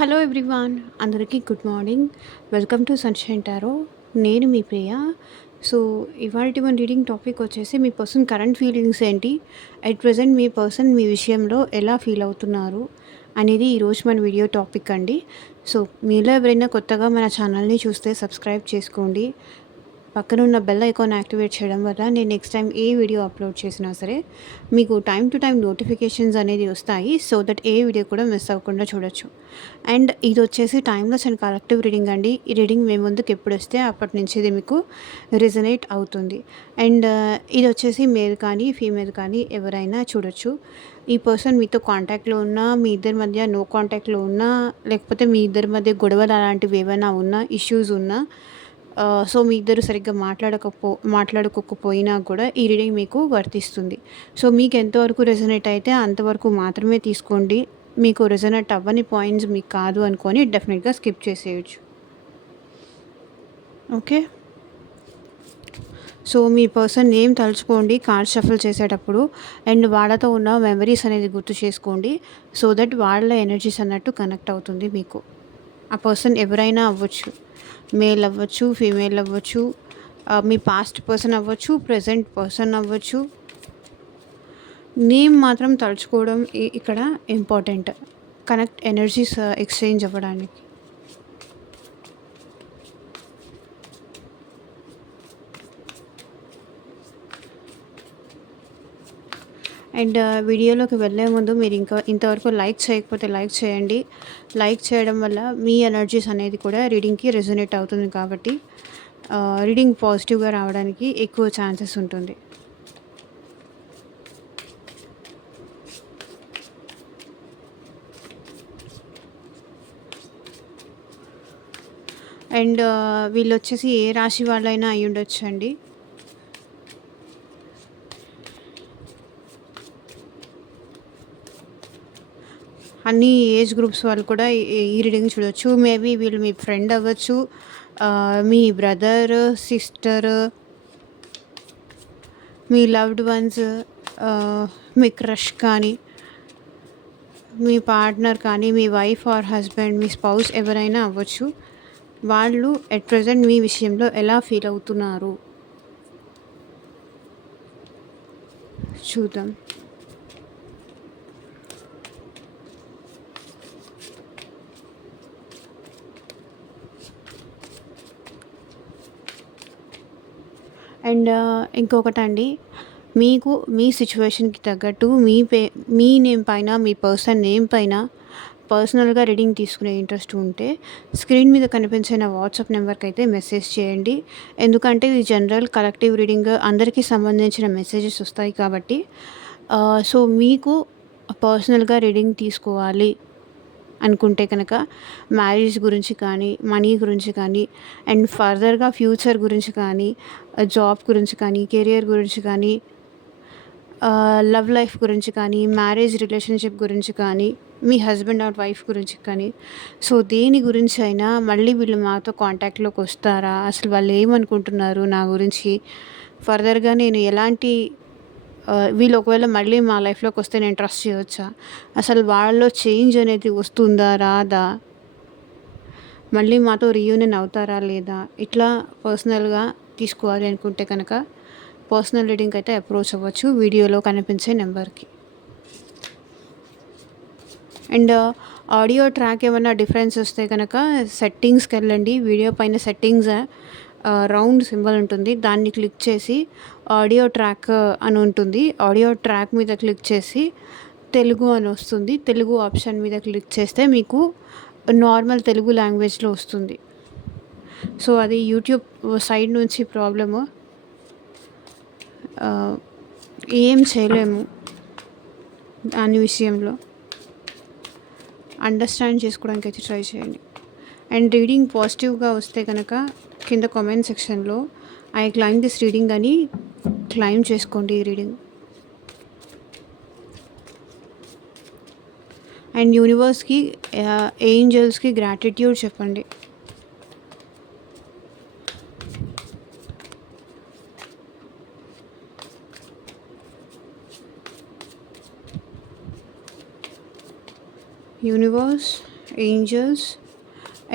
Hello everyone, అందరికీ good morning. Welcome to sunshine tarot. నేను మీ ప్రియ. So, ఇవాల్టి మన రీడింగ్ టాపిక్ వచ్చేసి మీ పర్సన్ కరెంట్ ఫీలింగ్స్ ఏంటి? అట్ ప్రెజెంట్ మీ పర్సన్ మీ విషయంలో ఎలా ఫీల్ అవుతున్నారు? అనేది ఈరోజు మన వీడియో టాపిక్ అండి. సో, మీలో ఎవరైనా కొత్తగా మన ఛానల్‌ని చూస్తే సబ్స్క్రైబ్ చేసుకోండి. పక్కనున్న బెల్ ఐకాన్ యాక్టివేట్ చేయడం వల్ల నేను నెక్స్ట్ టైం ఏ వీడియో అప్లోడ్ చేసినా సరే మీకు టైం టు టైం నోటిఫికేషన్స్ అనేది వస్తాయి. సో దట్ ఏ వీడియో కూడా మిస్ అవ్వకుండా చూడొచ్చు. అండ్ ఇది వచ్చేసి టైమ్లెస్ అండ్ కలెక్టివ్ రీడింగ్ అండి. ఈ రీడింగ్ మీ ముందుకు ఎప్పుడు వస్తే అప్పటి నుంచి ఇది మీకు రిజనేట్ అవుతుంది. అండ్ ఇది వచ్చేసి మేల్ కానీ ఫీమేల్ కానీ ఎవరైనా చూడొచ్చు. ఈ పర్సన్ మీతో కాంటాక్ట్లో ఉన్నా, మీ ఇద్దరి మధ్య నో కాంటాక్ట్లో ఉన్నా, లేకపోతే మీ ఇద్దరి మధ్య గొడవలు అలాంటివి ఏమైనా ఉన్నా, ఇష్యూస్ ఉన్నా, సో మీ ఇద్దరు సరిగ్గా మాట్లాడుకోకపోయినా కూడా ఈ రీడింగ్ మీకు వర్తిస్తుంది. సో మీకు ఎంతవరకు రెజొనేట్ అయితే అంతవరకు మాత్రమే తీసుకోండి. మీకు రెజొనేట్ అవ్వని పాయింట్స్ మీకు కాదు అనుకొని డెఫినెట్గా స్కిప్ చేసేయచ్చు. ఓకే. సో మీ పర్సన్ నేమ్ తలుచుకోండి కార్డ్ షఫల్ చేసేటప్పుడు. అండ్ వాళ్ళతో ఉన్న మెమరీస్ అనేది గుర్తు చేసుకోండి. సో దట్ వాళ్ళ ఎనర్జీస్ అన్నట్టు కనెక్ట్ అవుతుంది మీకు. ఆ పర్సన్ ఎవరైనా అవ్వచ్చు, మేల్ అవ్వచ్చు, ఫీమేల్ అవ్వచ్చు, మీ పాస్ట్ పర్సన్ అవ్వచ్చు, ప్రజెంట్ పర్సన్ అవ్వచ్చు. నేమ్ మాత్రం తలుచుకోవడం ఇక్కడ ఇంపార్టెంట్, కనెక్ట్ ఎనర్జీస్ ఎక్స్చేంజ్ అవ్వడానికి. అండ్ వీడియోలోకి వెళ్ళే ముందు మీరు ఇంకా ఇంతవరకు లైక్ చేయకపోతే లైక్ చేయండి. లైక్ చేయడం వల్ల మీ ఎనర్జీస్ అనేది కూడా రీడింగ్కి రెజొనేట్ అవుతుంది కాబట్టి రీడింగ్ పాజిటివ్గా రావడానికి ఎక్కువ ఛాన్సెస్ ఉంటుంది. అండ్ వీళ్ళు వచ్చేసి ఏ రాశి వాళ్ళైనా అయి ఉండొచ్చు అండి. అన్ని ఏజ్ గ్రూప్స్ వాళ్ళు కూడా ఈ రీడింగ్ చూడొచ్చు. మేబీ వీళ్ళు మీ ఫ్రెండ్ అవ్వచ్చు, మీ బ్రదర్, సిస్టర్, మీ లవ్డ్ వన్స్, మీ క్రష్ కానీ, మీ పార్ట్నర్ కానీ, మీ వైఫ్ ఆర్ హస్బెండ్, మీ స్పౌస్ ఎవరైనా అవ్వచ్చు. వాళ్ళు ఎట్ ప్రెజెంట్ మీ విషయంలో ఎలా ఫీల్ అవుతున్నారు చూద్దాం. అండ్ ఇంకొకటండి, మీకు మీ సిచ్యువేషన్కి తగ్గట్టు మీ నేమ్ పైన, మీ పర్సన్ నేమ్ పైన పర్సనల్గా రీడింగ్ తీసుకునే ఇంట్రెస్ట్ ఉంటే స్క్రీన్ మీద కనిపించే నా వాట్సాప్ నెంబర్కి అయితే మెసేజ్ చేయండి. ఎందుకంటే ఇది జనరల్ కలెక్టివ్ రీడింగ్, అందరికీ సంబంధించిన మెసేజెస్ వస్తాయి కాబట్టి. సో మీకు పర్సనల్గా రీడింగ్ తీసుకోవాలి అనుకుంటే కనుక మ్యారేజ్ గురించి కానీ, మనీ గురించి కానీ, అండ్ ఫర్దర్గా ఫ్యూచర్ గురించి కానీ, జాబ్ గురించి కానీ, కెరియర్ గురించి కానీ, లవ్ లైఫ్ గురించి కానీ, మ్యారేజ్ రిలేషన్షిప్ గురించి కానీ, మీ హస్బెండ్ ఆర్ వైఫ్ గురించి కానీ, సో దేని గురించి అయినా మళ్ళీ వీళ్ళు మాతో కాంటాక్ట్లోకి వస్తారా, అసలు వాళ్ళు ఏమనుకుంటున్నారు నా గురించి, ఫర్దర్గా నేను ఎలాంటి వీళ్ళు ఒకవేళ మళ్ళీ మా లైఫ్లోకి వస్తే నేను ట్రస్ట్ చేయవచ్చా, అసలు వాళ్ళలో చేంజ్ అనేది వస్తుందా రాదా, మళ్ళీ మాతో రీయూనియన్ అవుతారా లేదా, ఇట్లా పర్సనల్గా తీసుకోవాలి అనుకుంటే కనుక పర్సనల్ రీడింగ్ అయితే అప్రోచ్ అవ్వచ్చు వీడియోలో కనిపించే నెంబర్కి. అండ్ ఆడియో ట్రాక్ ఏమైనా డిఫరెన్స్ వస్తే కనుక సెట్టింగ్స్కి వెళ్ళండి. వీడియో పైన సెట్టింగ్స్ రౌండ్ సింబల్ ఉంటుంది, దాన్ని క్లిక్ చేసి ఆడియో ట్రాక్ అని ఉంటుంది. ఆడియో ట్రాక్ మీద క్లిక్ చేసి తెలుగు అని వస్తుంది. తెలుగు ఆప్షన్ మీద క్లిక్ చేస్తే మీకు నార్మల్ తెలుగు లాంగ్వేజ్లో వస్తుంది. సో అది యూట్యూబ్ సైడ్ నుంచి ప్రాబ్లము, ఏం చేయలేము దాని విషయంలో. అండర్స్టాండ్ చేసుకోవడానికి అయితే ట్రై చేయండి. అండ్ రీడింగ్ పాజిటివ్గా వస్తే కనుక కింద కామెంట్ సెక్షన్లో ఐ క్లైమ్ దిస్ రీడింగ్ అని క్లైమ్ చేసుకోండి ఈ రీడింగ్. అండ్ యూనివర్స్కి, ఏంజల్స్కి గ్రాటిట్యూడ్ చెప్పండి. యూనివర్స్, ఏంజల్స్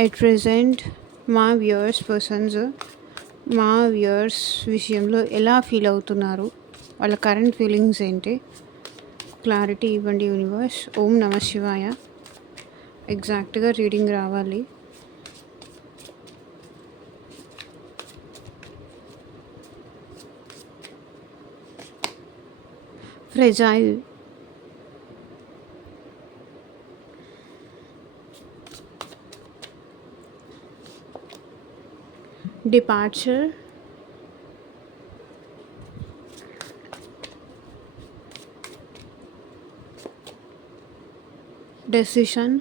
ఎట్ ప్రెజెంట్ మా వ్యూయర్స్ విషయంలో ఎలా ఫీల్ అవుతున్నారు, వాళ్ళ కరెంట్ ఫీలింగ్స్ ఏంటి, క్లారిటీ ఇవ్వండి యూనివర్స్. ఓం నమ శివాయ. ఎగ్జాక్ట్గా రీడింగ్ రావాలి. Fragile, departure, decision,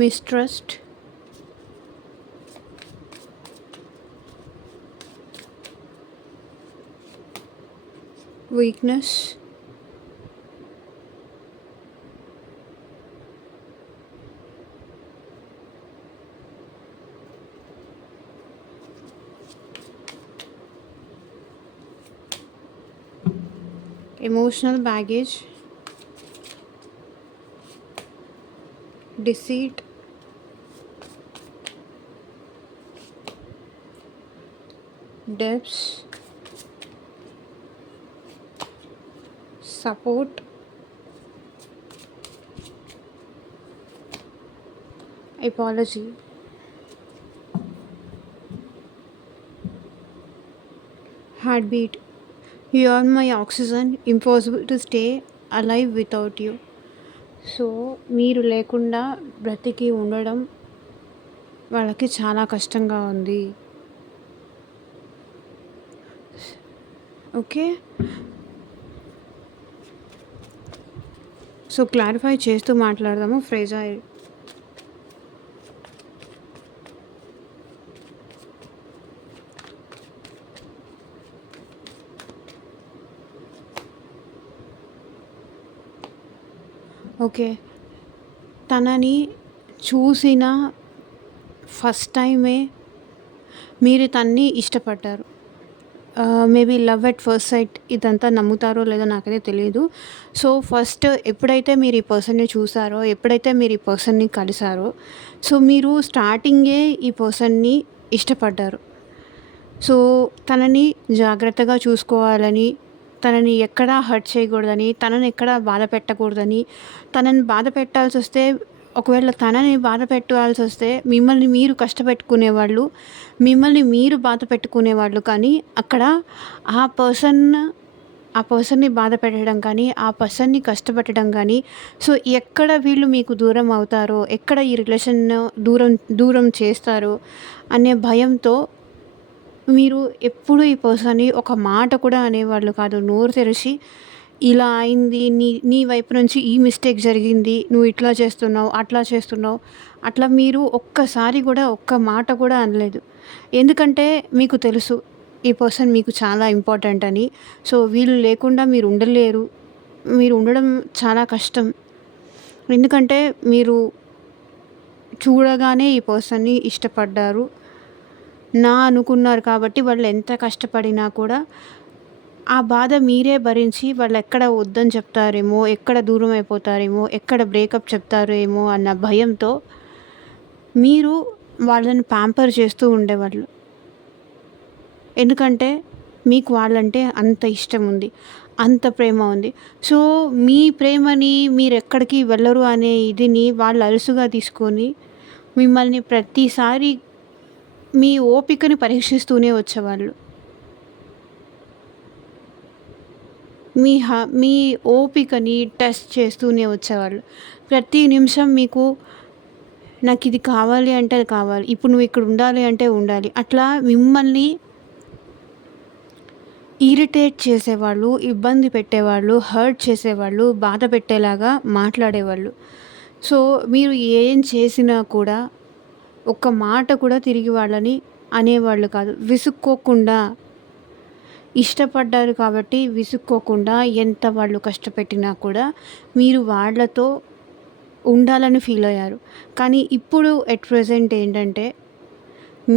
mistrust, weakness, emotional baggage, deceit, debts, support, apology, heartbeat. You are my oxygen, impossible to stay alive without you. So మీరు లేకుండా బ్రతికి ఉండడం వాళ్ళకి చాలా కష్టంగా ఉంది. ఓకే, సో క్లారిఫై చేస్తూ మాట్లాడదాము. ఫ్రేజైల్, ఓకే, తనని చూసిన ఫస్ట్ టైమే మీరు తన్ని ఇష్టపడ్డారు. Maybe love at first sight, ఇదంతా నమ్ముతారో లేదో నాకైతే తెలియదు. సో ఫస్ట్ ఎప్పుడైతే మీరు ఈ పర్సన్ని చూసారో, ఎప్పుడైతే మీరు ఈ పర్సన్ని కలిసారో, సో మీరు స్టార్టింగే ఈ పర్సన్ని ఇష్టపడ్డారు. సో తనని జాగ్రత్తగా చూసుకోవాలని, తనని ఎక్కడా హర్ట్ చేయకూడదని, తనని ఎక్కడా బాధ పెట్టకూడదని, తనని బాధ పెట్టాల్సి వస్తే, ఒకవేళ తనని బాధ పెట్టాల్సి వస్తే మిమ్మల్ని మీరు కష్టపెట్టుకునేవాళ్ళు, మిమ్మల్ని మీరు బాధ పెట్టుకునేవాళ్ళు. కానీ అక్కడ ఆ పర్సన్ని బాధ పెట్టడం కానీ, ఆ పర్సన్ని కష్టపెట్టడం కానీ, సో ఎక్కడ వీళ్ళు మీకు దూరం అవుతారో, ఎక్కడ ఈ రిలేషన్ దూరం చేస్తారో అనే భయంతో మీరు ఎప్పుడు ఈ పర్సన్ని ఒక మాట కూడా అనేవాళ్ళు కాదు. నోరు తెరిచి ఇలా అయింది, నీ వైపు నుంచి ఈ మిస్టేక్ జరిగింది, నువ్వు ఇట్లా చేస్తున్నావు, అట్లా చేస్తున్నావు, అట్లా మీరు ఒక్కసారి కూడా ఒక్క మాట కూడా అనలేదు. ఎందుకంటే మీకు తెలుసు ఈ పర్సన్ మీకు చాలా ఇంపార్టెంట్ అని. సో వీళ్ళు లేకుండా మీరు ఉండలేరు, మీరు ఉండడం చాలా కష్టం. ఎందుకంటే మీరు చూడగానే ఈ పర్సన్ని ఇష్టపడ్డారు, అనుకున్నారు. కాబట్టి వాళ్ళు ఎంత కష్టపడినా కూడా ఆ బాధ మీరే భరించి, వాళ్ళు ఎక్కడ వద్దని చెప్తారేమో, ఎక్కడ దూరం అయిపోతారేమో, ఎక్కడ బ్రేకప్ చెప్తారేమో అన్న భయంతో మీరు వాళ్ళని ప్యాంపర్ చేస్తూ ఉండేవాళ్ళు. ఎందుకంటే మీకు వాళ్ళంటే అంత ఇష్టం ఉంది, అంత ప్రేమ ఉంది. సో మీ ప్రేమని మీరు ఎక్కడికి వెళ్ళరు అనే ఇదిని వాళ్ళు అలుసుగా తీసుకొని మిమ్మల్ని ప్రతిసారి మీ ఓపికని పరీక్షిస్తూనే వచ్చేవాళ్ళు. మీ ఓపికని టెస్ట్ చేస్తూనే వచ్చేవాళ్ళు. ప్రతి నిమిషం మీకు నాకు ఇది కావాలి అంటే అది కావాలి, ఇప్పుడు నువ్వు ఇక్కడ ఉండాలి అంటే ఉండాలి, అట్లా మిమ్మల్ని ఇరిటేట్ చేసేవాళ్ళు, ఇబ్బంది పెట్టేవాళ్ళు, హర్ట్ చేసేవాళ్ళు, బాధ పెట్టేలాగా మాట్లాడేవాళ్ళు. సో మీరు ఏం చేసినా కూడా ఒక్క మాట కూడా తిరిగి వాళ్ళని అనేవాళ్ళు కాదు. విసుక్కోకుండా, ఇష్టపడ్డారు కాబట్టి విసుక్కోకుండా ఎంత వాళ్ళు కష్టపెట్టినా కూడా మీరు వాళ్ళతో ఉండాలని ఫీల్ అయ్యారు. కానీ ఇప్పుడు ఎట్ ప్రెజెంట్ ఏంటంటే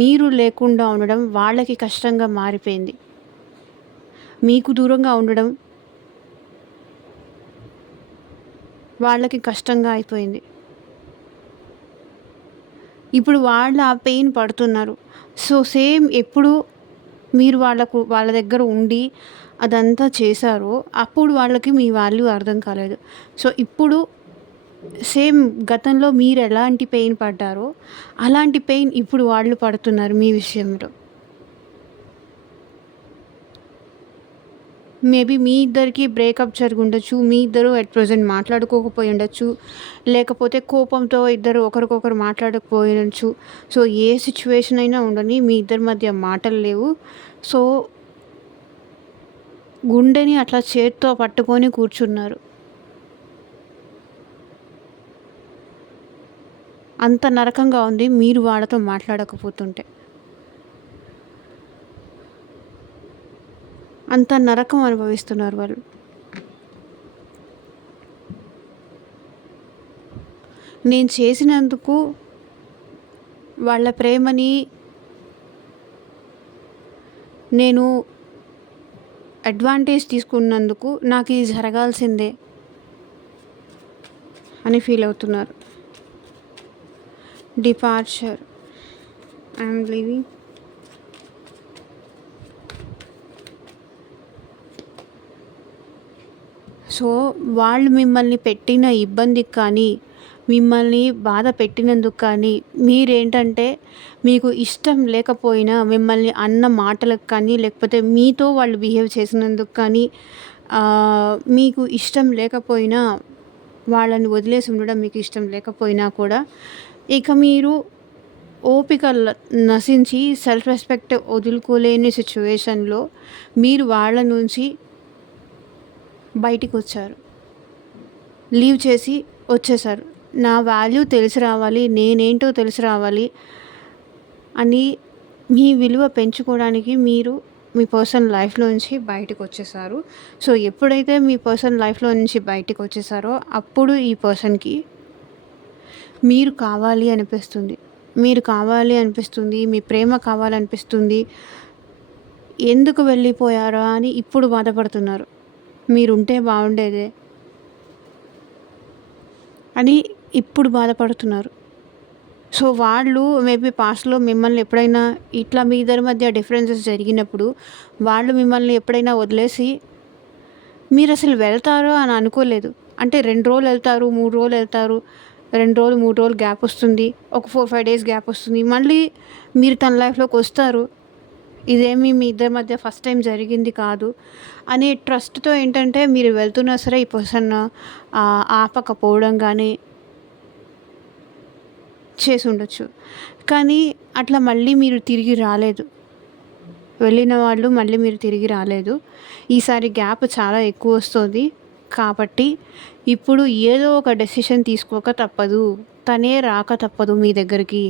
మీరు లేకుండా ఉండడం వాళ్ళకి కష్టంగా మారిపోయింది. మీకు దూరంగా ఉండడం వాళ్ళకి కష్టంగా అయిపోయింది. ఇప్పుడు వాళ్ళు ఆ పెయిన్ పడుతున్నారు. సో, సేమ్ ఎప్పుడు మీరు వాళ్ళ దగ్గర ఉండి అదంతా చేశారో, అప్పుడు వాళ్ళకి మీ వాల్యూ అర్థం కాలేదు. సో, ఇప్పుడు సేమ్ గతంలో మీరెలాంటి పెయిన్ పడ్డారో, అలాంటి పెయిన్ ఇప్పుడు వాళ్ళు పడుతున్నారు మీ విషయంలో. మేబీ మీ ఇద్దరికి బ్రేకప్ జరిగుండొచ్చు. మీ ఇద్దరు అట్ ప్రెజెంట్ మాట్లాడుకోకపోయి ఉండొచ్చు. లేకపోతే కోపంతో ఇద్దరు ఒకరికొకరు మాట్లాడకపోయుండొచ్చు. సో, ఏ సిచ్యువేషన్ అయినా ఉండని మీ ఇద్దరి మధ్య మాటలు లేవు. సో, గుండెని అట్లా చేత్తో పట్టుకొని కూర్చున్నారు. అంత నరకంగా ఉంది మీరు వాళ్ళతో మాట్లాడకపోతుంటే. అంత నరకం అనుభవిస్తున్నారు వాళ్ళు. నేను చేసినందుకు వాళ్ళ ప్రేమని నేను అడ్వాంటేజ్ తీసుకున్నందుకు నాకిది జరగాల్సిందే అని ఫీల్ అవుతున్నారు. డిపార్చర్. I'm leaving. సో, వాళ్ళు మిమ్మల్ని పెట్టిన ఇబ్బందికి కానీ, మిమ్మల్ని బాధ పెట్టినందుకు కానీ, మీరేంటంటే మీకు ఇష్టం లేకపోయినా మిమ్మల్ని అన్న మాటలకు కానీ, లేకపోతే మీతో వాళ్ళు బిహేవ్ చేసినందుకు కానీ, మీకు ఇష్టం లేకపోయినా, వాళ్ళని వదిలేసి ఉండడం మీకు ఇష్టం లేకపోయినా కూడా, ఇక మీరు ఓపిక నశించి సెల్ఫ్ రెస్పెక్ట్ వదులుకోలేని సిచ్యువేషన్‌లో మీరు వాళ్ళ నుంచి బయటికొచ్చారు. లీవ్ చేసి వచ్చేసారు. నా వాల్యూ తెలిసి రావాలి, నేనేంటో తెలిసి రావాలి అని మీ విలువ పెంచుకోవడానికి మీరు మీ పర్సనల్ లైఫ్‌లో నుంచి బయటకొచ్చేసారు. సో, ఎప్పుడైతే మీ పర్సనల్ లైఫ్‌లో నుంచి బయటికొచ్చేసారో అప్పుడు ఈ పర్సన్‌కి మీరు కావాలి అనిపిస్తుంది. మీరు కావాలి అనిపిస్తుంది. మీ ప్రేమ కావాలనిపిస్తుంది. ఎందుకు వెళ్ళిపోయారా అని ఇప్పుడు బాధపడుతున్నారు. మీరుంటే బాగుండేదే అని ఇప్పుడు బాధపడుతున్నారు. సో, వాళ్ళు మేబీ పాస్ట్‌లో మిమ్మల్ని ఎప్పుడైనా ఇట్లా మీ ఇద్దరి మధ్య డిఫరెన్సెస్ జరిగినప్పుడు వాళ్ళు మిమ్మల్ని ఎప్పుడైనా వదిలేసి మీరసలు వెళ్తారు అని అనుకోలేదు. అంటే 2 రోజులు ఎళ్తారు, 3 రోజులు ఎళ్తారు. 2 రోజులు, 3 రోజులు గ్యాప్ వస్తుంది. ఒక 4, 5 డేస్ గ్యాప్ వస్తుంది. మళ్ళీ మీరు తన లైఫ్‌లోకొస్తారు. ఇదేమి మీ ఇద్దరి మధ్య ఫస్ట్ టైం జరిగింది కాదు అనే ట్రస్ట్‌తో ఏంటంటే మీరు వెళ్తున్నా సరే ఈ పర్సన్ ఆపకపోవడం గానీ చేసుండొచ్చు. కానీ అట్లా మళ్ళీ మీరు తిరిగి రాలేదు. వెళ్ళిన వాళ్ళు మళ్ళీ మీరు తిరిగి రాలేదు. ఈసారి గ్యాప్ చాలా ఎక్కువొస్తోంది. కాబట్టి ఇప్పుడు ఏదో ఒక డెసిషన్ తీసుకోక తప్పదు. తనే రాక తప్పదు మీ దగ్గరికి.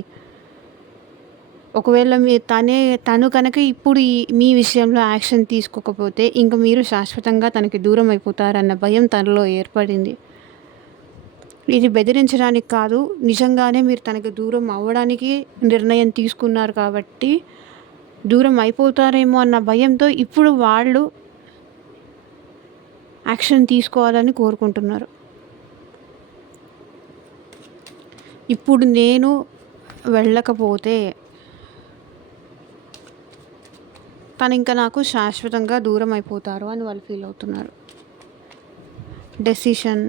ఒకవేళ తను కనుక ఇప్పుడు మీ విషయంలో యాక్షన్ తీసుకోకపోతే ఇంక మీరు శాశ్వతంగా తనకి దూరం అయిపోతారన్న భయం తనలో ఏర్పడింది. ఇది బెదిరించడానికి కాదు. నిజంగానే మీరు తనకి దూరం అవ్వడానికి నిర్ణయం తీసుకున్నారు కాబట్టి దూరం అయిపోతారేమో అన్న భయంతో ఇప్పుడు వాళ్ళు యాక్షన్ తీసుకోవాలని కోరుకుంటున్నారు. ఇప్పుడు నేను వెళ్ళకపోతే తనింక నాకు శాశ్వతంగా దూరం అయిపోతారు అని వాళ్ళు ఫీల్ అవుతున్నారు. డెసిషన్.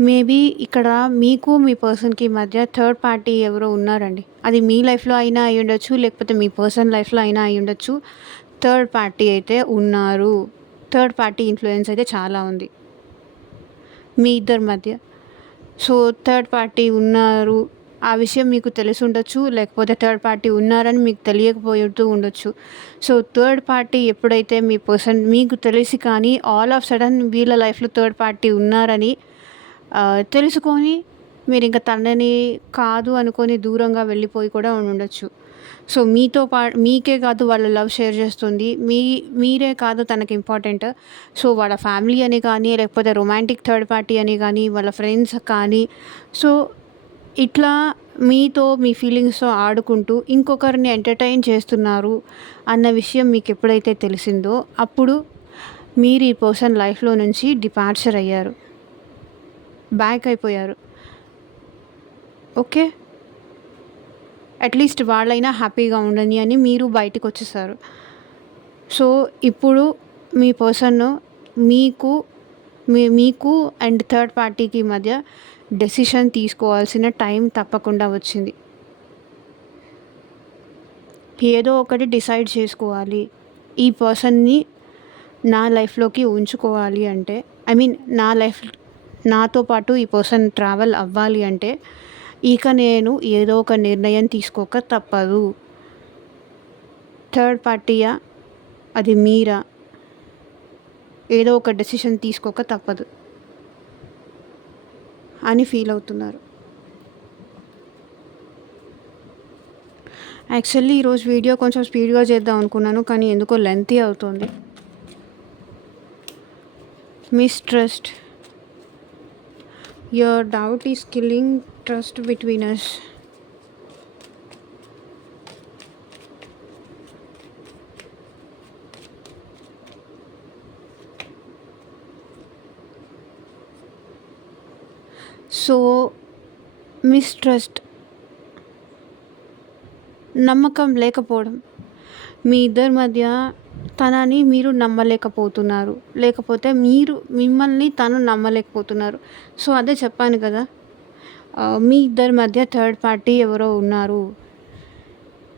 మేబీ ఇక్కడ మీకు మీ పర్సన్‌కి మధ్య థర్డ్ పార్టీ ఎవరో ఉన్నారండి. అది మీ లైఫ్‌లో అయినా అయ్యుండొచ్చు, లేకపోతే మీ పర్సన్ లైఫ్‌లో అయినా అయ్యుండొచ్చు. థర్డ్ పార్టీ అయితే ఉన్నారు. థర్డ్ పార్టీ ఇన్‌ఫ్లూయెన్స్ అయితే చాలా ఉంది మీ ఇద్దరి మధ్య. సో, థర్డ్ పార్టీ ఉన్నారు. ఆ విషయం మీకు తెలిసుండొచ్చు. లేకపోతే థర్డ్ పార్టీ ఉన్నారని మీకు తెలియకపోతూ ఉండొచ్చు. సో, థర్డ్ పార్టీ ఎప్పుడైతే మీ పర్సన్ మీకు తెలిసి కానీ ఆల్ ఆఫ్ సడన్ వీళ్ళ లైఫ్‌లో థర్డ్ పార్టీ ఉన్నారని తెలుసుకొని మీరింక తనని కాదు అనుకోని దూరంగా వెళ్ళిపోయి కూడా ఉండుండొచ్చు. సో, మీకే కాదు వాళ్ళ లవ్ షేర్ చేస్తుంది. మీరే కాదు తనకి ఇంపార్టెంట్. సో, వాళ్ళ ఫ్యామిలీ అని కానీ, లేకపోతే రొమాంటిక్ థర్డ్ పార్టీ అని కానీ, వాళ్ళ ఫ్రెండ్స్ కానీ, సో, ఇట్లా మీతో మీ ఫీలింగ్స్‌తో ఆడుకుంటూ ఇంకొకరిని ఎంటర్‌టైన్ చేస్తున్నారు అన్న విషయం మీకెప్పుడైతే తెలిసిందో అప్పుడు మీరు ఈ పర్సన్ లైఫ్‌లో నుంచి డిపార్చర్ అయ్యారు. బ్యాక్ అయిపోయారు. ఓకే. అట్‌లీస్ట్ వాళ్ళైనా హ్యాపీగా ఉండని అని మీరు బయటికొచ్చేసారు. సో, ఇప్పుడు మీ పర్సన్ మీకు మీకు అండ్ థర్డ్ పార్టీకి మధ్య డెసిషన్ తీసుకోవాల్సిన టైం తప్పకుండా వచ్చింది. ఏదో ఒకటి డిసైడ్ చేసుకోవాలి. ఈ పర్సన్‌ని నా లైఫ్‌లోకి ఉంచుకోవాలి అంటే నాతో పాటు ఈ పర్సన్ ట్రావెల్ అవ్వాలి అంటే ఇక నేను ఏదో ఒక నిర్ణయం తీసుకోక తప్పదు. థర్డ్ పార్టీయా? అది మీరా? ఏదో ఒక డెసిషన్ తీసుకోక తప్పదు అని ఫీల్ అవుతున్నారు. యాక్చువల్లీ ఈరోజు వీడియో కొంచెం స్పీడ్‌గా చేద్దాం అనుకున్నాను. కానీ ఎందుకో లెంతీ అవుతుంది. Mistrust. Your doubt is killing trust between us. So, mistrust, నమ్మకం లేకపోవడం. మీ ఇద్దరి మధ్య తనని మీరు నమ్మలేకపోతున్నారు. లేకపోతే మీరు మిమ్మల్ని తను నమ్మలేకపోతున్నారు. సో, అదే చెప్పాను కదా! మీ ఇద్దరి మధ్య థర్డ్ పార్టీ ఎవరో ఉన్నారు.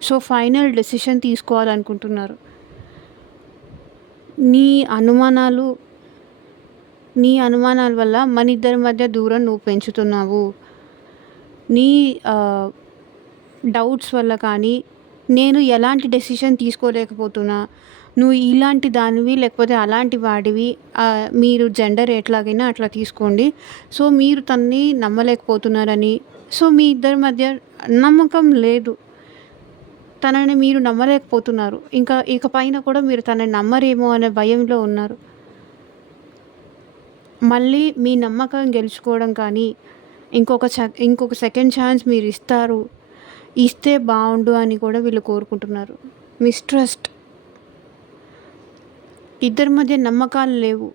సో, ఫైనల్ డెసిషన్ తీసుకోవాలనుకుంటున్నారు. నీ అనుమానాల వల్ల మన ఇద్దరి మధ్య దూరం నువ్వు పెంచుతున్నావు. నీ డౌట్స్ వల్ల కానీ, నేను ఎలాంటి డెసిషన్ తీసుకోలేకపోతున్నా, నువ్వు ఇలాంటి దానివి లేకపోతే అలాంటి వాడివి, మీరు జెండర్ ఎట్లాగైనా అట్లా తీసుకోండి. సో, మీరు తనని నమ్మలేకపోతున్నారని, సో, మీ ఇద్దరి మధ్య నమ్మకం లేదు. తనని మీరు నమ్మలేకపోతున్నారు. ఇక పైన కూడా మీరు తనని నమ్మరేమో అనే భయంలో ఉన్నారు. మళ్ళీ మీ నమ్మకం గెలుచుకోవడం కానీ, ఇంకొక సెకండ్ ఛాన్స్ మీరు ఇస్తే బాగుండు అని కూడా వీళ్ళు కోరుకుంటున్నారు. మిస్‌ట్రస్ట్. ఇద్దరి మధ్య నమ్మకాలు లేవు.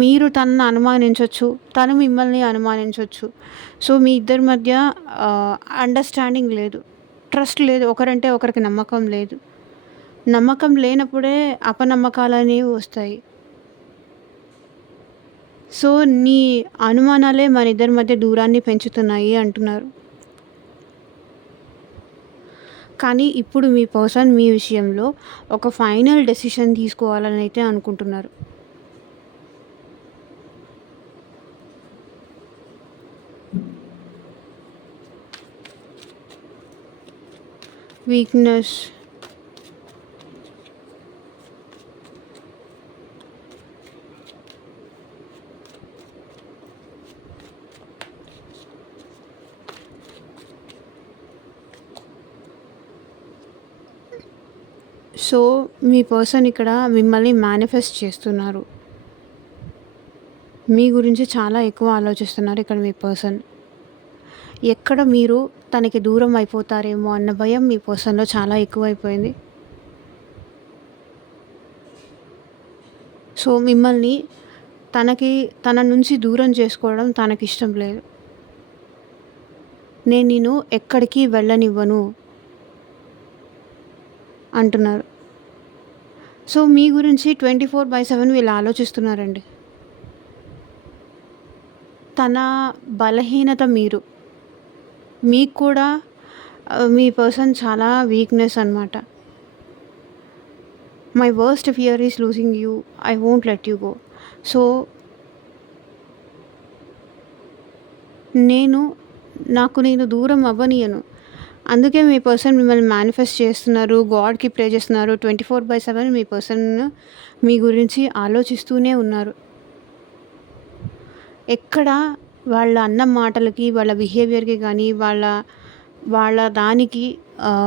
మీరు తనని అనుమానించొచ్చు, తను మిమ్మల్ని అనుమానించొచ్చు. సో, మీ ఇద్దరి మధ్య అండర్‌స్టాండింగ్ లేదు. ట్రస్ట్ లేదు. ఒకరంటే ఒకరికి నమ్మకం లేదు. నమ్మకం లేనప్పుడే అపనమ్మకాలనేవి వస్తాయి. సో, నీ అనుమానాలే మన ఇద్దరి మధ్య దూరాన్ని పెంచుతున్నాయి అంటున్నారు. కానీ ఇప్పుడు మీ పర్సన్ మీ విషయంలో ఒక ఫైనల్ డెసిషన్ తీసుకోవాలని అయితే అనుకుంటున్నారు. వీక్‌నెస్. సో, మీ పర్సన్ ఇక్కడ మిమ్మల్ని మేనిఫెస్ట్ చేస్తున్నారు. మీ గురించి చాలా ఎక్కువ ఆలోచిస్తున్నారు ఇక్కడ మీ పర్సన్. ఎక్కడ మీరు తనకి దూరం అయిపోతారేమో అన్న భయం మీ పర్సన్‌లో చాలా ఎక్కువైపోయింది. సో, మిమ్మల్ని తన నుంచి దూరం చేసుకోవడం తనకిష్టం లేదు. నేను నిన్ను ఎక్కడికి వెళ్ళనివ్వను అంటున్నారు. సో, మీ గురించి 24/7 వీళ్ళు ఆలోచిస్తున్నారండి. తన బలహీనత మీరు. మీకు కూడా మీ పర్సన్ చాలా వీక్‌నెస్ అనమాట. My worst fear is losing you. I won't let you go. So, నేను దూరం అవ్వనియ్యను. అందుకే మీ పర్సన్ మిమ్మల్ని మేనిఫెస్ట్ చేస్తున్నారు. గాడ్‌కి ప్రే చేస్తున్నారు. 24/7 మీ పర్సన్ మీ గురించి ఆలోచిస్తూనే ఉన్నారు. ఎక్కడ వాళ్ళ అన్న మాటలకి, వాళ్ళ బిహేవియర్‌కి కానీ, వాళ్ళ దానికి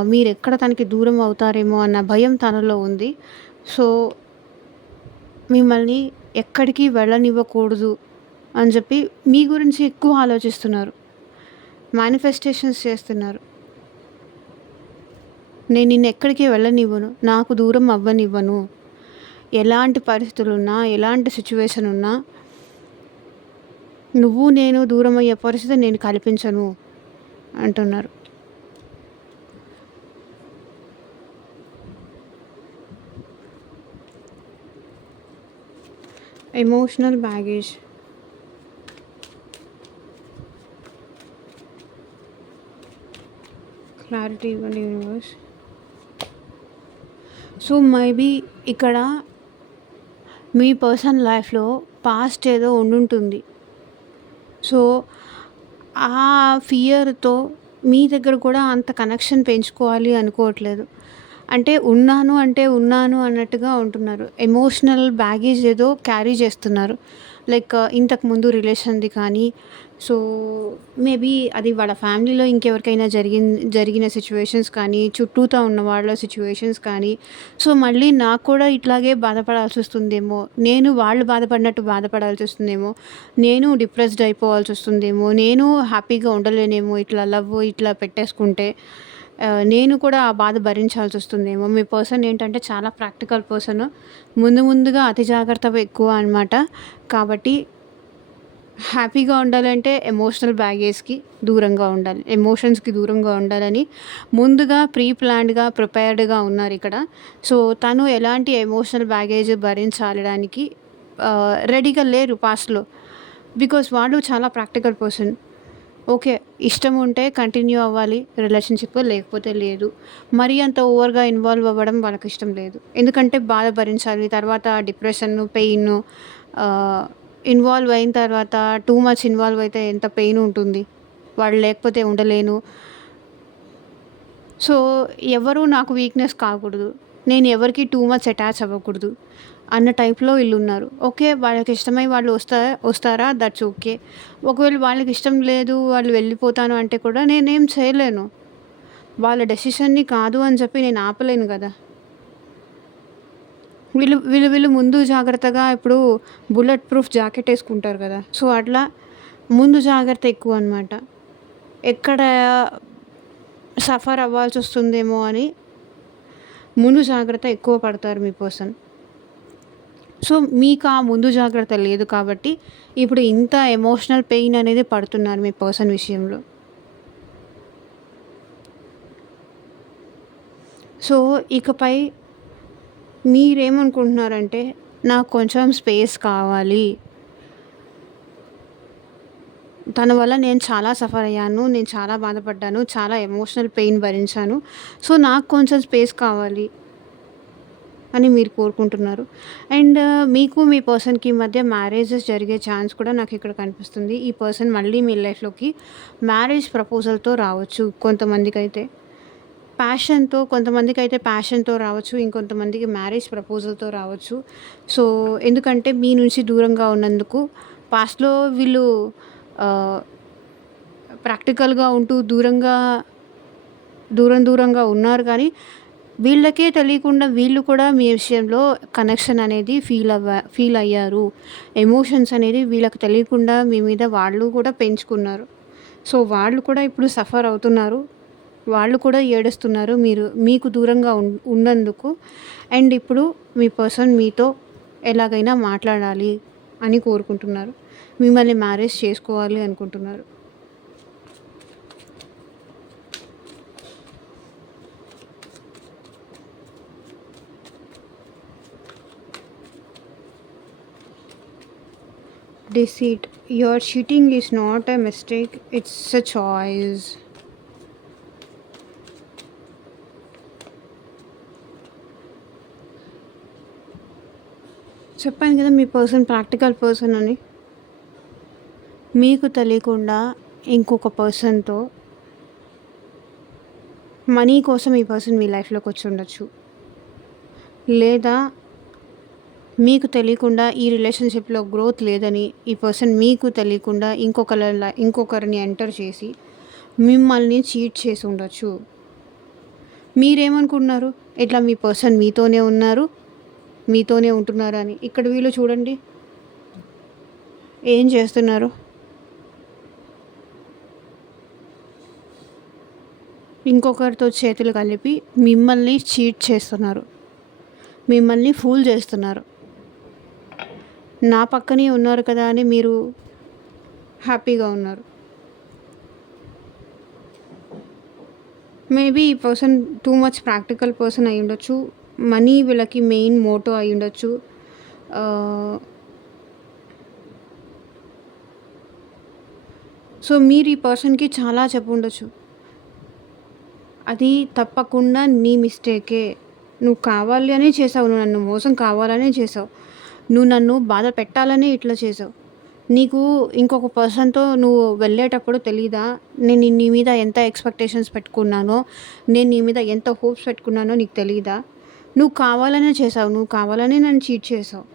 మీరెక్కడ తనకి దూరం అవుతారేమో అన్న భయం తనలో ఉంది. సో, మిమ్మల్ని ఎక్కడికి వెళ్ళనివ్వకూడదు అని చెప్పి మీ గురించి ఎక్కువ ఆలోచిస్తున్నారు. మేనిఫెస్టేషన్స్ చేస్తున్నారు. నేను నిన్నెక్కడికి వెళ్ళనివ్వను. నాకు దూరం అవ్వనివ్వను. ఎలాంటి పరిస్థితులున్నా, ఎలాంటి సిట్యుయేషన్ ఉన్నా, నువ్వు నేను దూరమయ్యే పరిస్థితి నేను కల్పించను అంటున్నారు. Emotional baggage. క్లారిటీ ఇవ్వండి యూనివర్స్. సో మేబీ ఇక్కడ మీ పర్సన్ లైఫ్‌లో పాస్ట్ ఏదో ఉండుంటుంది. సో, ఆ ఫియర్‌తో మీ దగ్గర కూడా అంత కనెక్షన్ పెంచుకోవాలి అనుకోవట్లేదు. అంటే ఉన్నాను అంటే ఉన్నాను అన్నట్టుగా ఉంటున్నారు. ఎమోషనల్ బ్యాగేజ్ ఏదో క్యారీ చేస్తున్నారు. లైక్ ఇంతకుముందు రిలేషన్‌ది కానీ, సో మేబీ అది వాళ్ళ ఫ్యామిలీలో ఇంకెవరికైనా జరిగిన సిట్యుయేషన్స్ కానీ, చుట్టూతా ఉన్న వాళ్ళ సిట్యుయేషన్స్ కానీ, సో మళ్ళీ నాకు కూడా ఇట్లాగే బాధపడాల్సొస్తుందేమో, నేను వాళ్ళు బాధపడినట్టు బాధపడాల్సొస్తుందేమో, నేను డిప్రెస్డ్ అయిపోవాల్సొస్తుందేమో, నేను హ్యాపీగా ఉండలేనేమో ఇట్లా ఇట్లా పెట్టేసుకుంటే. నేను కూడా ఆ బాధ భరించాల్సొస్తుందేమో. మీ పర్సన్ ఏంటంటే చాలా ప్రాక్టికల్ పర్సను. ముందుగా అతి జాగ్రత్త ఎక్కువ అనమాట. కాబట్టి హ్యాపీగా ఉండాలంటే ఎమోషనల్ బ్యాగేజ్‌కి దూరంగా ఉండాలి. ఎమోషన్స్‌కి దూరంగా ఉండాలని ముందుగా ప్లాన్డ్‌గా, ప్రిపేర్డ్‌గా ఉన్నారిక్కడ. సో, తను ఎలాంటి ఎమోషనల్ బ్యాగేజ్ భరించాలడానికి రెడీగా లేరు పాస్ట్‌లో. బికాజ్ వాళ్ళు చాలా ప్రాక్టికల్ పర్సన్. ఓకే. ఇష్టం ఉంటే కంటిన్యూ అవ్వాలి రిలేషన్‌షిప్, లేకపోతే లేదు. మరీ అంత ఓవర్‌గా ఇన్వాల్వ్ అవ్వడం వాళ్ళకిష్టం లేదు. ఎందుకంటే బాధ భరించాలి. తర్వాత డిప్రెషను, పెయిను ఇన్వాల్వ్ అయిన తర్వాత టూ మచ్ ఇన్వాల్వ్ అయితే ఎంత పెయిన్ ఉంటుంది. వాళ్ళు లేకపోతే ఉండలేను. సో, ఎవరు నాకు వీక్‌నెస్ కాకూడదు. నేను ఎవరికీ టూ మచ్ అటాచ్ అవ్వకూడదు అన్న టైప్‌లో వీళ్ళున్నారు. ఓకే. వాళ్ళకిష్టమై వాళ్ళు వస్తారా? That's okay. ఒకవేళ వాళ్ళకిష్టం లేదు, వాళ్ళు వెళ్ళిపోతాను అంటే కూడా నేనేం చేయలేను. వాళ్ళ డెసిషన్‌ని కాదు అని చెప్పి నేను ఆపలేను గదా! వీళ్ళు ముందు జాగ్రత్తగా ఇప్పుడు బుల్లెట్ ప్రూఫ్ జాకెట్ ఏసుకుంటారు గదా! సో, అట్లా ముందు జాగ్రత్త ఎక్కువనమాట. ఎక్కడ సఫర్ అవ్వాల్సొస్తుందేమో అని ముందు జాగ్రత్త ఎక్కువ పడతారు మీ పర్సన్. సో, మీకు ఆ ముందు జాగ్రత్త లేదు కాబట్టి, ఇప్పుడు ఇంత ఎమోషనల్ పెయిన్ అనేది పడుతున్నారు మీ పర్సన్ విషయంలో. సో, ఇకపై మీరేమనుకుంటున్నారంటే, నాకు కొంచెం స్పేస్ కావాలి. తన వల్ల నేను చాలా సఫర్ అయ్యాను. నేను చాలా బాధపడ్డాను. చాలా ఎమోషనల్ పెయిన్ భరించాను. సో, నాకు కొంచెం స్పేస్ కావాలి అని మీరు కోరుకుంటున్నారు. అండ్ మీకు మీ పర్సన్‌కి మధ్య మ్యారేజెస్ జరిగే ఛాన్స్ కూడా నాకిక్కడ కనిపిస్తుంది. ఈ పర్సన్ మళ్ళీ మీ లైఫ్‌లోకి మ్యారేజ్ ప్రపోజల్‌తో రావచ్చు కొంతమందికైతే. కొంతమందికైతే ప్యాషన్‌తో రావచ్చు. ఇంకొంతమందికి మ్యారేజ్ ప్రపోజల్‌తో రావచ్చు. సో, ఎందుకంటే మీ నుంచి దూరంగా ఉన్నందుకు పాస్ట్‌లో వీళ్ళు ఆహ్, ప్రాక్టికల్‌గా ఉంటూ దూరంగా ఉన్నారు కానీ, వీళ్ళకే తెలియకుండా వీళ్ళు కూడా మీ విషయంలో కనెక్షన్ అనేది ఫీల్ అయ్యారు. ఎమోషన్స్ అనేది వీళ్ళకి తెలియకుండా మీ మీద వాళ్ళు కూడా పెంచుకున్నారు. సో, వాళ్ళు కూడా ఇప్పుడు సఫర్ అవుతున్నారు. వాళ్ళు కూడా ఏడుస్తున్నారు మీకు దూరంగా ఉన్నందుకు. అండ్ ఇప్పుడు మీ పర్సన్ మీతో ఎలాగైనా మాట్లాడాలి అని కోరుకుంటున్నారు. మిమ్మల్ని మ్యారేజ్ చేసుకోవాలి అనుకుంటున్నారు. Deceit. Your cheating is not a mistake, it's a choice. చెప్పాను కదా మీ పర్సన్ ప్రాక్టికల్ పర్సన్ అని. మీకు తెలియకుండా ఇంకొక పర్సన్‌తో మనీ కోసం ఈ పర్సన్ మీ లైఫ్‌లోకి వచ్చి ఉండొచ్చు. లేదా మీకు తెలియకుండా ఈ రిలేషన్‌షిప్‌లో గ్రోత్ లేదని ఈ పర్సన్ మీకు తెలియకుండా ఇంకొకరిని ఎంటర్ చేసి మిమ్మల్ని చీట్ చేసి ఉండొచ్చు. మీరేమనుకుంటున్నారు? ఇట్లా మీ పర్సన్ మీతోనే ఉంటున్నారని. ఇక్కడ వీళ్ళు చూడండి ఏం చేస్తున్నారు. ఇంకొకరితో చేతులు కలిపి మిమ్మల్ని చీట్ చేస్తున్నారు. మిమ్మల్ని ఫూల్ చేస్తున్నారు. నా పక్కనే ఉన్నారు కదా అని మీరు హ్యాపీగా ఉన్నారు. మేబీ ఈ person too much practical person అయి ఉండొచ్చు. మనీ వీళ్ళకి మెయిన్ మోటో అయి ఉండొచ్చు. సో మీరు ఈ పర్సన్కి చాలా చెప్పుండొచ్చు. అది తప్పకుండా నీ మిస్టేకే. నువ్వు కావాలి అనే చేసావు. నువ్వు నన్ను మోసం కావాలనే చేసావు. నువ్వు నన్ను బాధ పెట్టాలనే ఇట్లా చేసావు. నీకు ఇంకొక పర్సన్‌తో నువ్వు వెళ్ళేటప్పుడు తెలీదా? నేను నీ మీద ఎంత ఎక్స్‌పెక్టేషన్స్ పెట్టుకున్నానో, నేను నీ మీద ఎంత హోప్స్ పెట్టుకున్నానో నీకు తెలీదా? నువ్వు కావాలనే చేసావు. నువ్వు కావాలనే నన్ను చీట్ చేసావు.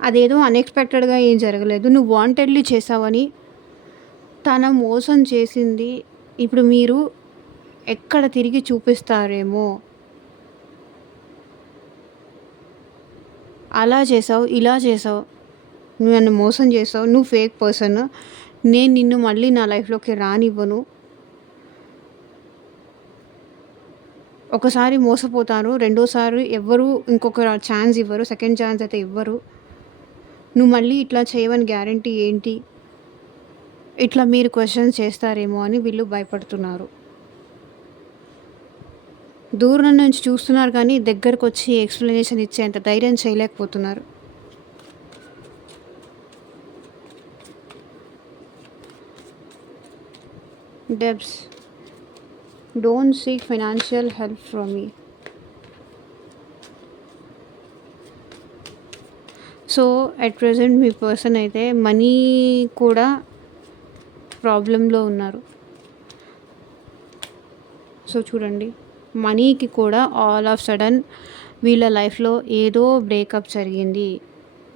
అదేదో అన్‌ఎక్స్‌పెక్టెడ్‌గా ఏం జరగలేదు. నువ్వు వాంటెడ్‌లీ చేసావని తన మోసం చేసింది ఇప్పుడు మీరు ఎక్కడ తిరిగి చూపిస్తారేమో. అలా చేసావు, ఇలా చేసావు. నువ్వు నన్ను మోసం చేసావు. నువ్వు ఫేక్ పర్సన్. నేను నిన్ను మళ్ళీ నా లైఫ్‌లోకి రానివ్వను. ఒకసారి మోసపోతాను. రెండోసారి ఎవ్వరు ఇంకొక ఛాన్స్ ఇవ్వరు. సెకండ్ ఛాన్స్ అయితే ఇవ్వరు. నువ్వు మళ్ళీ ఇట్లా చేయవని గ్యారంటీ ఏంటి? ఇట్లా మీరు క్వెషన్స్ చేస్తారేమో అని వీళ్ళు భయపడుతున్నారు. దూరం నుంచి చూస్తున్నారు కానీ దగ్గరకొచ్చి ఎక్స్‌ప్లనేషన్ ఇచ్చేంత ధైర్యం చేయలేకపోతున్నారు. Debts. Don't seek financial help from me. So at present me person అయితే మనీ కూడా ప్రాబ్లంలో ఉన్నారు. సో చూడండి, మనీకి కూడా ఆల్ ఆఫ్ సడన్ వీళ్ళ లైఫ్‌లో ఏదో బ్రేకప్ జరిగింది.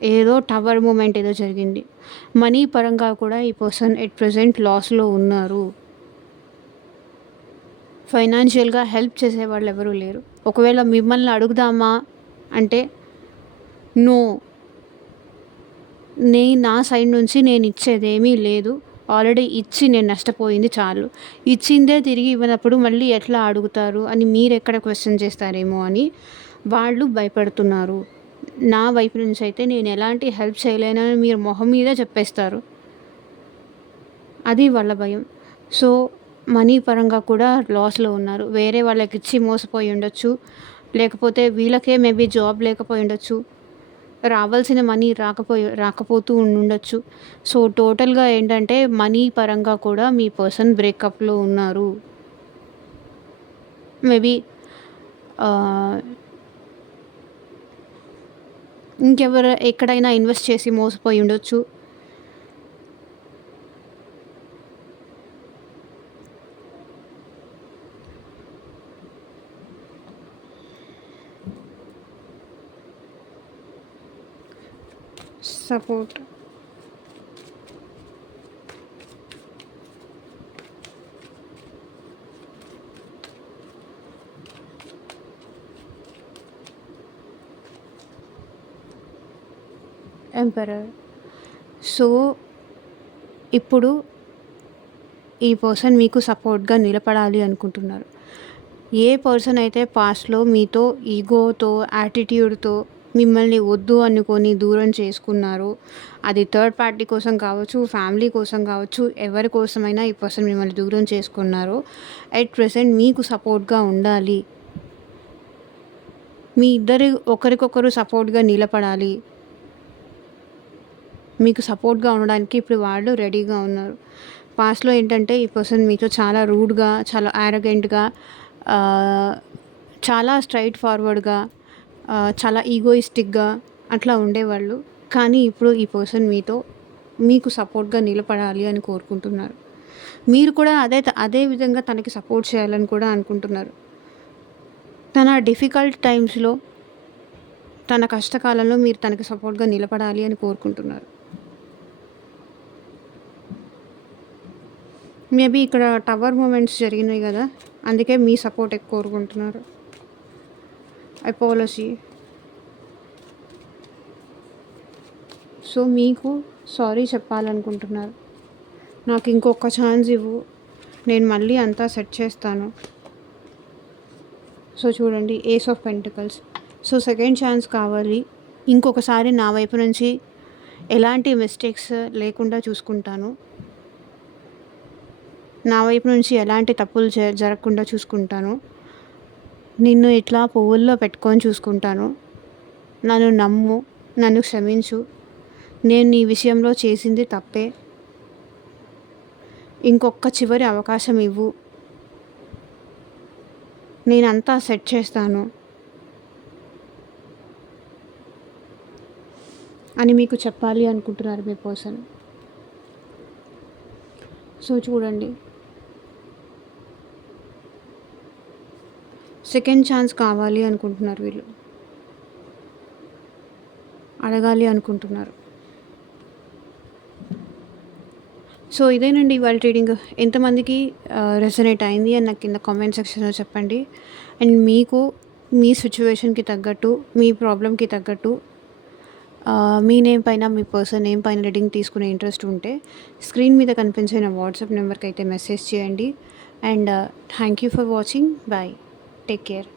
ఏదో టవర్ మూమెంట్ ఏదో జరిగింది. మనీ పరంగా కూడా ఈ పర్సన్ ఎట్ ప్రెజెంట్ లాస్‌లో ఉన్నారు. ఫైనాన్షియల్‌గా హెల్ప్ చేసేవాళ్ళు ఎవరూ లేరు. ఒకవేళ మిమ్మల్ని అడుగుదామా అంటే నో. నా సైడ్ నుంచి నేను ఇచ్చేదేమీ లేదు. ఆల్రెడీ ఇచ్చి నేను నష్టపోయింది చాలు. ఇచ్చిందే తిరిగి ఇవ్వనప్పుడు మళ్ళీ ఎట్లా అడుగుతారు అని మీరెక్కడ క్వెషన్ చేస్తారేమో అని వాళ్ళు భయపడుతున్నారు. నా వైపు నుంచి అయితే నేను ఎలాంటి హెల్ప్ చేయలేనని మీరు మొహం మీద చెప్పేస్తారు. అది వాళ్ళ భయం. సో మనీ పరంగా కూడా లాస్‌లో ఉన్నారు. వేరే వాళ్ళకిచ్చి మోసపోయి ఉండొచ్చు. లేకపోతే వీళ్ళకే మేబీ జాబ్ లేకపోయి ఉండొచ్చు. రావాల్సిన మనీ రాకపోతూ ఉండుండొచ్చు. సో టోటల్‌గా ఏంటంటే మనీ పరంగా కూడా మీ పర్సన్ బ్రేకప్‌లో ఉన్నారు. మేబీ ఎక్కడైనా ఇన్వెస్ట్ చేసి మోసపోయి ఉండొచ్చు. సపోర్ట్. ఎంపరర్. సో ఇప్పుడు ఈ పర్సన్ మీకు సపోర్ట్‌గా నిలబడాలి అనుకుంటున్నారు. ఏ పర్సన్ అయితే పాస్ట్‌లో మీతో ఈగోతో, యాటిట్యూడ్‌తో మిమ్మల్ని వద్దు అనుకొని దూరం చేసుకున్నారో, అది థర్డ్ పార్టీ కోసం కావచ్చు, ఫ్యామిలీ కోసం కావచ్చు, ఎవరి కోసమైనా ఈ పర్సన్ మిమ్మల్ని దూరం చేసుకున్నారో, ఎట్ ప్రెజెంట్ మీకు సపోర్ట్‌గా ఉండాలి. మీ ఇద్దరు ఒకరికొకరు సపోర్ట్‌గా నిలబడాలి. మీకు సపోర్ట్‌గా ఉండడానికి ఇప్పుడు వాళ్ళు రెడీగా ఉన్నారు. పాస్ట్‌లో ఏంటంటే ఈ పర్సన్ మీతో చాలా రూడ్‌గా, చాలా యారగెంట్‌గా, చాలా స్ట్రెయిట్ ఫార్వర్డ్‌గా, చాలా ఈగోయిస్టిక్‌గా అట్లా ఉండేవాళ్ళు. కానీ ఇప్పుడు ఈ పర్సన్ మీకు సపోర్ట్‌గా నిలబడాలి అని కోరుకుంటున్నారు. మీరు కూడా అదే విధంగా తనకి సపోర్ట్ చేయాలని కూడా అనుకుంటున్నారు. తన డిఫికల్ట్ టైమ్స్‌లో, తన కష్టకాలంలో మీరు తనకి సపోర్ట్‌గా నిలబడాలి అని కోరుకుంటున్నారు. మేబీ ఇక్కడ టవర్ మూమెంట్స్ జరిగినాయి కదా, అందుకే మీ సపోర్ట్ ఎక్కువ కోరుకుంటున్నారు. అపాలజీ. సో మీకు సారీ చెప్పాలనుకుంటున్నారు. నాకు ఇంకొక ఛాన్స్ ఇవ్వు, నేను మళ్ళీ అంతా సెట్ చేస్తాను. సో చూడండి, ace of pentacles. So second chance కావాలి. ఇంకొకసారి నా వైపు నుంచి ఎలాంటి మిస్టేక్స్ లేకుండా చూసుకుంటాను. నా వైపు నుంచి ఎలాంటి తప్పులు జరగకుండా చూసుకుంటాను. నిన్ను ఇట్లా పువ్వుల్లో పెట్టుకొని చూసుకుంటాను. నన్ను నమ్ము, నన్ను క్షమించు. నేను నీ విషయంలో చేసింది తప్పే. ఇంకొక చివరి అవకాశం ఇవ్వు. నేనంతా సెట్ చేస్తాను అని మీకు చెప్పాలి అనుకుంటున్నారు మీ పర్సన్. సో చూడండి, సెకండ్ ఛాన్స్ కావాలి అనుకుంటున్నారు వీళ్ళు, అడగాలి అనుకుంటున్నారు. సో ఇదేనండి ఇవాళ రీడింగ్. ఎంతమందికి రెసనేట్ అయింది అని నాకు కింద కామెంట్ సెక్షన్లో చెప్పండి. అండ్ మీకు మీ సిచ్యువేషన్కి తగ్గట్టు, మీ ప్రాబ్లమ్కి తగ్గట్టు మీ నేమ్ పైన, మీ పర్సన్ నేమ్ పైన రీడింగ్ తీసుకునే ఇంట్రెస్ట్ ఉంటే స్క్రీన్ మీద కనిపించే నా వాట్సాప్ నెంబర్కి అయితే మెసేజ్ చేయండి. And thank you for watching. Bye, take care.